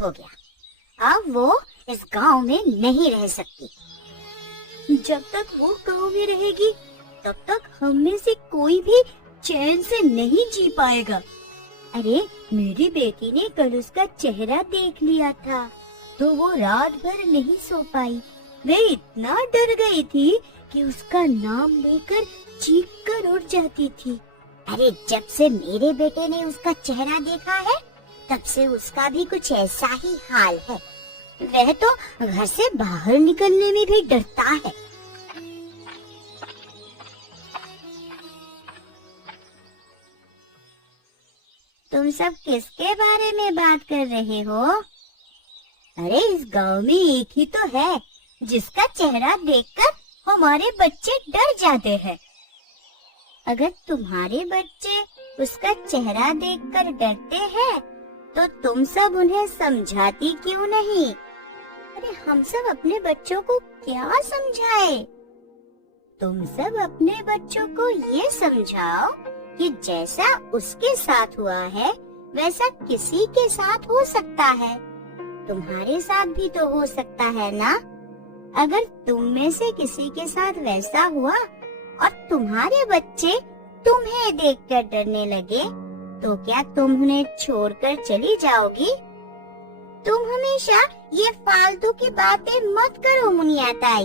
हो गया। अब वो इस गांव में नहीं रह सकती। जब तक वो गांव में रहेगी तब तक हम में से कोई भी चैन से नहीं जी पाएगा। अरे मेरी बेटी ने कल उसका चेहरा देख लिया था तो वो रात भर नहीं सो पाई। वे इतना डर गई थी कि उसका नाम लेकर चीख कर उठ जाती थी। अरे जब से मेरे बेटे ने उसका चेहरा देखा है तब से उसका भी कुछ ऐसा ही हाल है। वह तो घर से बाहर निकलने में भी डरता है। तुम सब किसके बारे में बात कर रहे हो? अरे इस गांव में एक ही तो है जिसका चेहरा देखकर हमारे बच्चे डर जाते हैं। अगर तुम्हारे बच्चे उसका चेहरा देखकर डरते हैं तो तुम सब उन्हें समझाती क्यों नहीं? अरे हम सब अपने बच्चों को क्या समझाए? तुम सब अपने बच्चों को ये समझाओ कि जैसा उसके साथ हुआ है वैसा किसी के साथ हो सकता है। तुम्हारे साथ भी तो हो सकता है ना? अगर तुम में से किसी के साथ वैसा हुआ और तुम्हारे बच्चे तुम्हें देखकर डरने लगे तो क्या तुम उन्हें छोड़कर चली जाओगी? तुम हमेशा ये फालतू की बातें मत करो मुनिया ताई।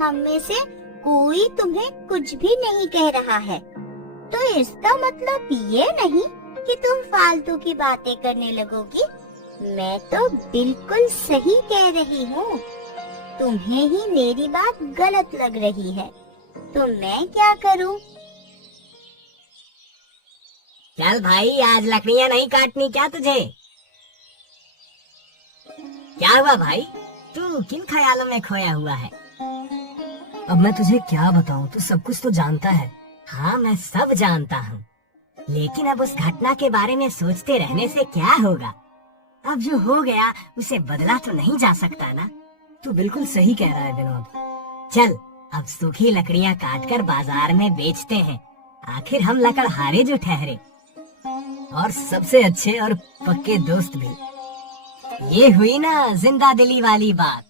हम में से कोई तुम्हें कुछ भी नहीं कह रहा है तो इसका मतलब ये नहीं कि तुम फालतू की बातें करने लगोगी। मैं तो बिल्कुल सही कह रही हूँ। तुम्हें ही मेरी बात गलत लग रही है तो मैं क्या करूँ? चल भाई, आज लकड़ियाँ नहीं काटनी क्या तुझे? क्या हुआ भाई, तू किन ख्यालों में खोया हुआ है? अब मैं तुझे क्या बताऊं, तू सब कुछ तो जानता है। हाँ मैं सब जानता हूँ, लेकिन अब उस घटना के बारे में सोचते रहने से क्या होगा? अब जो हो गया उसे बदला तो नहीं जा सकता ना। तू बिल्कुल सही कह रहा है विनोद। चल अब सूखी लकड़ियाँ काटकर बाजार में बेचते हैं, आखिर हम लकड़हारे जो ठहरे, और सबसे अच्छे और पक्के दोस्त भी। ये हुई ना जिंदा दिली वाली बात।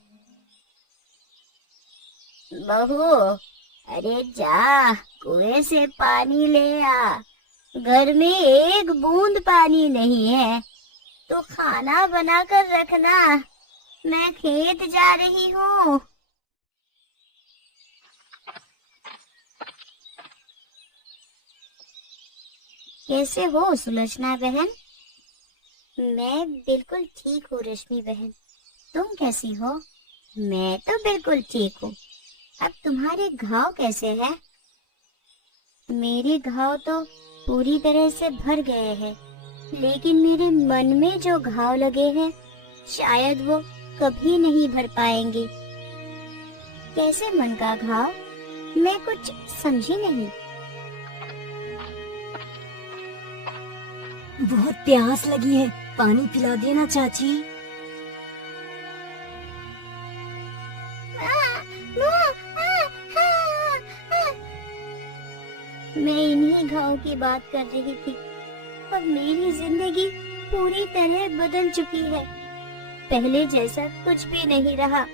बहू, अरे जा कुएं से पानी ले आ। घर में एक बूंद पानी नहीं है तो खाना बनाकर रखना, मैं खेत जा रही हूँ। कैसे हो सुलोचना बहन? मैं बिल्कुल ठीक हूँ रश्मि बहन, तुम कैसी हो? मैं तो बिल्कुल ठीक हूँ। अब तुम्हारे घाव कैसे हैं? मेरे घाव तो पूरी तरह से भर गए हैं, लेकिन मेरे मन में जो घाव लगे हैं शायद वो कभी नहीं भर पाएंगे। कैसे मन का घाव? मैं कुछ समझी नहीं। बहुत प्यास लगी है, पानी पिला देना चाची। मैं इन्हीं घाव की बात कर रही थी और मेरी जिंदगी पूरी तरह बदल चुकी है। पहले जैसा कुछ भी नहीं रहा।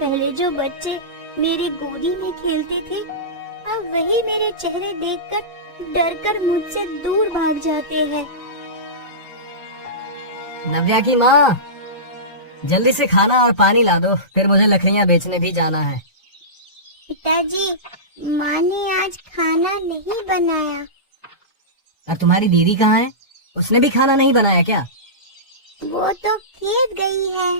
पहले जो बच्चे मेरी गोदी में खेलते थे अब वही मेरे चेहरे देखकर डरकर मुझसे दूर भाग जाते हैं। नव्या की माँ, जल्दी से खाना और पानी ला दो, फिर मुझे लकड़ियाँ बेचने भी जाना है। पिताजी, माँ ने आज खाना नहीं बनाया। और तुम्हारी दीदी कहाँ है? उसने भी खाना नहीं बनाया क्या? वो तो खेत गई है।